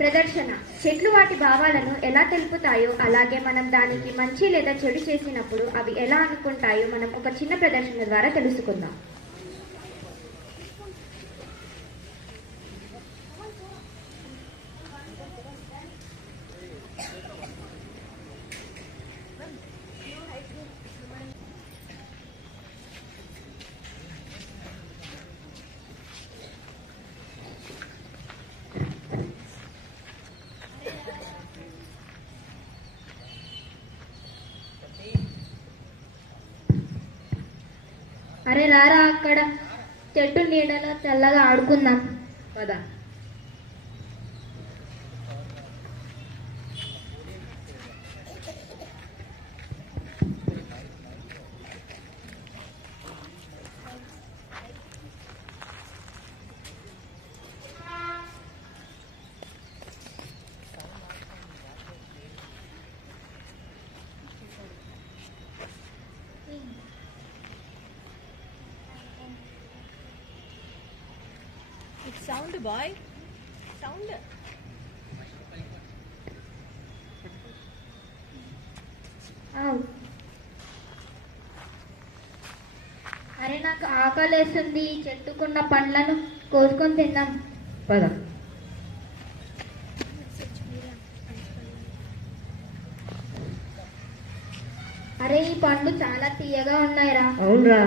ప్రదర్శన. చెట్లు వాటి భావాలను ఎలా తెలుపుతాయో అలాగే మనం దానికి మంచి లేదా చెడు చేసినప్పుడు అవి ఎలా అనుకుంటాయో మనం ఒక చిన్న ప్రదర్శన ద్వారా తెలుసుకుందాం. అరే రారా, అక్కడ చెట్టు నీడలో చల్లగా ఆడుకుందాం పద. Sound boy, sound. అరే నాకు ఆకలేస్తుంది, చెట్టుకున్న పండ్లను కోసుకొని తిందాం పద. అరే ఈ పండ్లు చాలా తీయగా ఉన్నాయిరా. అవునరా.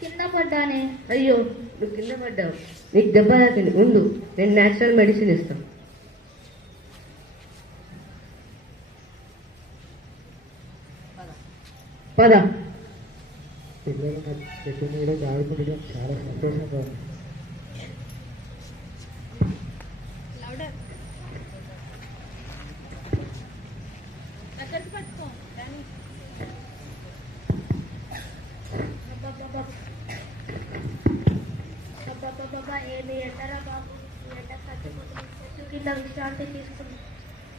కింద పడ్డానే. అయ్యో, నువ్వు కింద పడ్డావు. నీకు దెబ్బ తాకింది. ఉండు, నేను నేచురల్ మెడిసిన్ ఇస్తాను. పద. పిల్లలు చెట్టు మీద ఆడుకుంటడం చాలా సంతోషంగా ఉంది. ఏమి ఎండరా బాబు, ఎండ కట్టుకుంటున్నాం. చెట్టు కింద విశ్రాంతి తీసుకున్నాం.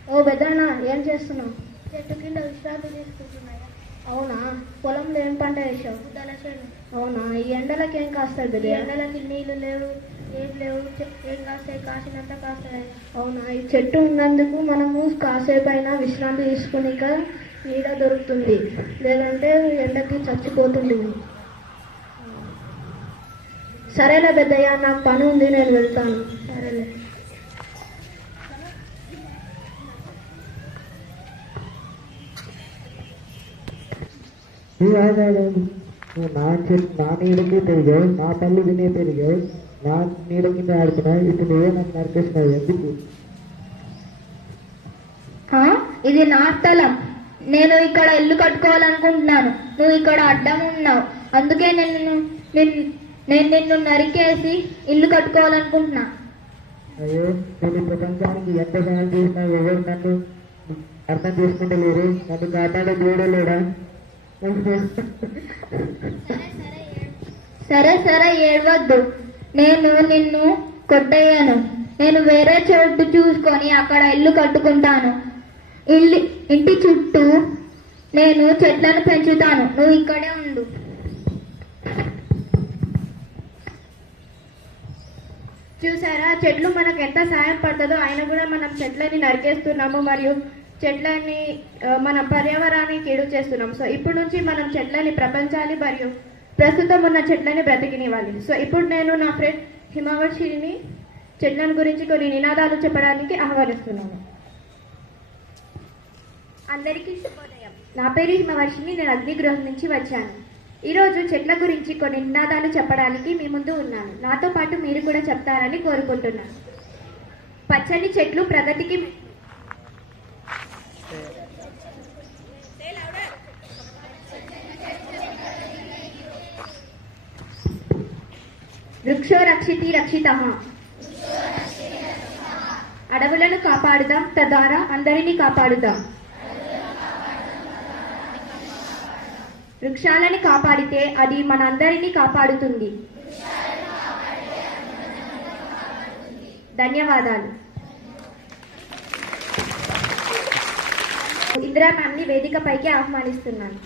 ఓ పెద్దన్న, ఏం చేస్తున్నావు? చెట్టు కింద విశ్రాంతి తీసుకుంటున్నాయా? అవునా? పొలంలో ఏం పంట వేసావు? దళచేను. అవునా? ఈ ఎండలకి ఏం కాస్తాయి బిడ్డ? ఎండలకి నీళ్లు లేవు, ఏం లేవు. ఏం కాస్తాయి? కాసినంత కాస్తాయి. అవునా? ఈ చెట్టు ఉన్నందుకు మనము కాసేపు అయినా విశ్రాంతి తీసుకుని నీడ దొరుకుతుంది, లేదంటే ఎండకి చచ్చిపోతుంది. సరేలే పెద్దయ్య, నాకు పని ఉంది, నేను వెళ్తాను. సరేలే. నువ్వు నా నీడకి పెరిగావు, నా పళ్ళు తినే పెరిగావు, నా నీడ కింద ఆడుతున్నావు. ఇప్పుడు నువ్వే నన్ను నరికేస్తున్నావు, ఎందుకు? ఇది నా స్థలం. నేను ఇక్కడ ఇల్లు కట్టుకోవాలనుకుంటున్నాను. నువ్వు ఇక్కడ అడ్డం ఉన్నావు, అందుకే నేను నిన్ను నరికేసి ఇల్లు కట్టుకోవాలనుకుంటున్నా. అయ్యో, నేను ప్రపంచానికి ఎంత సహాయం చేసినా ఎవరు నన్ను అర్థం చేసుకుంటలేరు. నన్ను కాపాడే దేవుడే లేడా? సరే సరే, ఏడవద్దు. నేను నిన్ను కొట్టేయను. నేను వేరే చోటు చూసుకొని అక్కడ ఇల్లు కట్టుకుంటాను. ఇంటి చుట్టూ నేను చెట్లను పెంచుతాను. నువ్వు ఇక్కడే ఉండు. చూసారా, చెట్లు మనకు ఎంత సాయం పడుతుందో, అయినా కూడా మనం చెట్లని నరికేస్తున్నాము మరియు చెట్లని మన పర్యావరణాన్ని కీడు చేస్తున్నాం. సో ఇప్పుడు నుంచి మనం చెట్లని ప్రపంచాలి మరియు ప్రస్తుతం ఉన్న చెట్లని బ్రతికినివ్వాలి. సో ఇప్పుడు నేను నా ఫ్రెండ్ హిమవర్షిని చెట్లను గురించి కొన్ని నినాదాలు చెప్పడానికి ఆహ్వానిస్తున్నాను. అందరికీ శుభోదయం. నా పేరు హిమవర్షిని, నేను అగ్నిగృహం నుంచి వచ్చాను. ఈరోజు చెట్ల గురించి కొన్ని నినాదాలు చెప్పడానికి మీ ముందు ఉన్నాను. నాతో పాటు మీరు కూడా చెప్తారని కోరుకుంటున్నాను. పచ్చని చెట్లు ప్రగతికి. వృక్షో రక్షితి రక్షితః. అడవులను కాపాడుదాం, తద్వారా అందరినీ కాపాడుదాం. వృక్షాలని కాపాడితే అది మనందరినీ కాపాడుతుంది. ధన్యవాదాలు. ఇందిరా మ్యామ్ని వేదికపైకి ఆహ్వానిస్తున్నాను.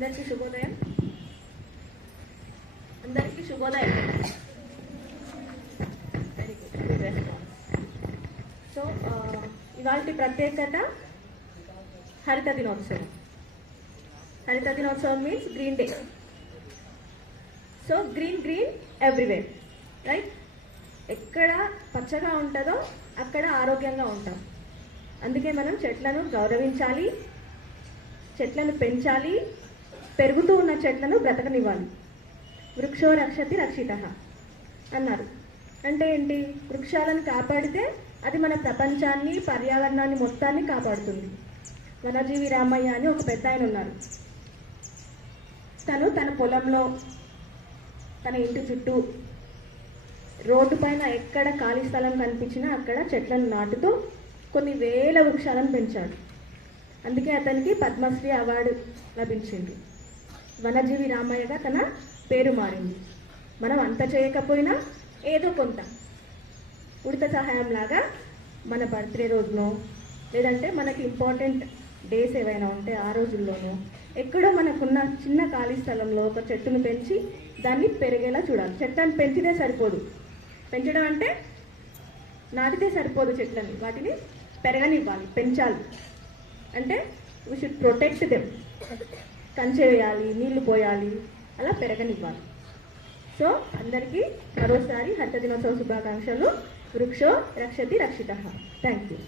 అందరికీ శుభోదయం. అందరికీ శుభోదయం. Very good response. సో ఇవాళ ప్రత్యేకత హరిత దినోత్సవం. హరిత దినోత్సవం means green day. So green green everywhere, right? ఎక్కడ పచ్చగా ఉంటుందో అక్కడ ఆరోగ్యంగా ఉంటాం. అందుకే మనం చెట్లను గౌరవించాలి, చెట్లను పెంచాలి, పెరుగుతూ ఉన్న చెట్లను బ్రతకనివ్వాలి. వృక్షో రక్షతి రక్షితః అన్నారు. అంటే ఏంటి? వృక్షాలను కాపాడితే అది మన ప్రపంచాన్ని, పర్యావరణాన్ని మొత్తాన్ని కాపాడుతుంది. వనజీవి రామయ్య అని ఒక పెద్ద ఆయన ఉన్నారు. తను తన పొలంలో, తన ఇంటి చుట్టూ, రోడ్డు పైన ఎక్కడ ఖాళీ స్థలం కనిపించినా అక్కడ చెట్లను నాటుతూ కొన్ని వేల వృక్షాలను పెంచాడు. అందుకే అతనికి పద్మశ్రీ అవార్డు లభించింది. వనజీవి రామయ్యగా తన పేరు మారింది. మనం అంత చేయకపోయినా ఏదో కొంత ఉడత సహాయం లాగా మన బర్త్డే రోజునో, లేదంటే మనకి ఇంపార్టెంట్ డేస్ ఏవైనా ఉంటే ఆ రోజుల్లోనో ఎక్కడో మనకున్న చిన్న ఖాళీ స్థలంలో ఒక చెట్టును పెంచి దాన్ని పెరిగేలా చూడాలి. చెట్లను పెంచితే సరిపోదు. పెంచడం అంటే నాటితే సరిపోదు. చెట్లని, వాటిని పెరగనివ్వాలి, పెంచాలి. అంటే వీ షుడ్ ప్రొటెక్ట్ దెమ్. కంచె వేయాలి, నీళ్లు పోయాలి, అలా పెరగనివ్వాలి. సో అందరికీ మరోసారి హరిత దినోత్సవ శుభాకాంక్షలు. వృక్షో రక్షతి రక్షితః. Thank you.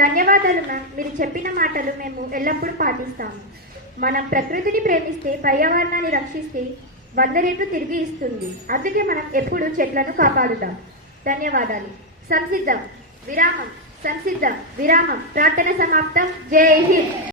ధన్యవాదాలు మ్యామ్. మీరు చెప్పిన మాటలు మేము ఎల్లప్పుడూ పాటిస్తాము. మనం ప్రకృతిని ప్రేమిస్తే, పర్యావరణాన్ని రక్షిస్తే 100 రెట్లు తిరిగి ఇస్తుంది. అందుకే మనం ఎప్పుడు చెట్లను కాపాడుతాం. ధన్యవాదాలు. సంసిద్ధం, విరామం. సంసిద్ధం, విరామం. ప్రార్థన సమాప్తం. జై హింద్.